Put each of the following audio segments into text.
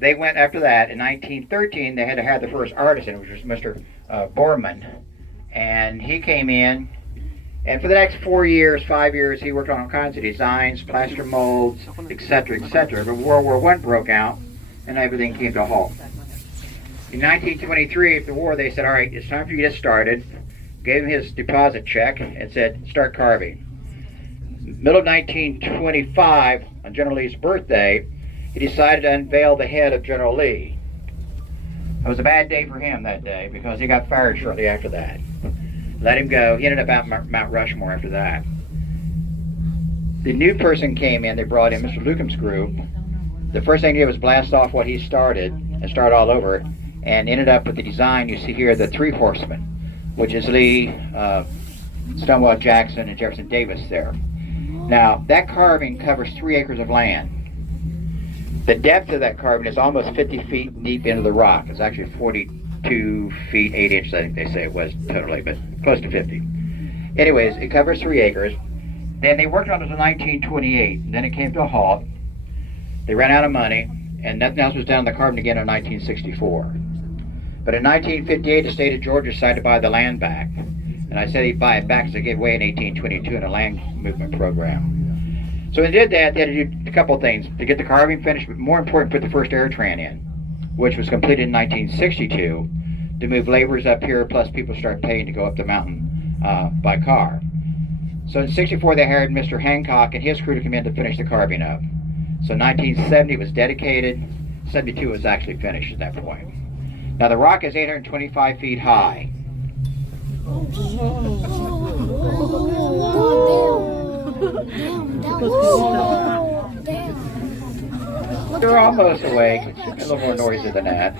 they went after that. In 1913, they had to have the first artisan, which was Mr. Borman. And he came in, and for the next 4 years, 5 years, he worked on all kinds of designs, plaster molds, etc., etc. But World War I broke out, and everything came to a halt. In 1923, after the war, they said, all right, it's time for you to get started. Gave him his deposit check and said, start carving. Middle of 1925, on General Lee's birthday, he decided to unveil the head of General Lee. It was a bad day for him that day because he got fired shortly after that. Let him go. He ended up out Mount Rushmore after that. The new person came in. They brought in Mr. Lucum's group. The first thing he did was blast off what he started and start all over, and ended up with the design you see here, the Three Horsemen, which is Lee, Stonewall Jackson, and Jefferson Davis there. Now, that carving covers 3 acres of land. The depth of that carving is almost 50 feet deep into the rock. It's actually 42 feet, 8 inches, I think they say it was totally, but close to 50. Anyways, it covers 3 acres. Then they worked on it until 1928, and then it came to a halt. They ran out of money, and nothing else was done on the carving again in 1964. But in 1958, the state of Georgia decided to buy the land back. And I said he'd buy it back because it gave way in 1822 in a land movement program. So when they did that, they had to do a couple of things to get the carving finished, but more important, put the first air tran in, which was completed in 1962 to move laborers up here, plus people start paying to go up the mountain by car. So in 64, they hired Mr. Hancock and his crew to come in to finish the carving up. So 1970 was dedicated, 72 was actually finished at that point. Now the rock is 825 feet high. They're almost awake. It's a little more noisy than that.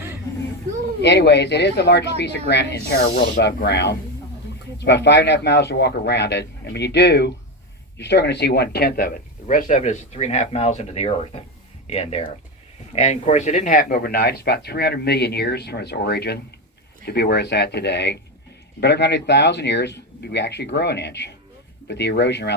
Anyways, it is the largest piece of granite in the entire world above ground. It's about 5.5 miles to walk around it. And when you do, you're still going to see 1/10 of it. The rest of it is 3.5 miles into the earth in there. And of course, it didn't happen overnight. It's about 300 million years from its origin to be where it's at today. But every 100,000 years, we actually grow an inch. But the erosion around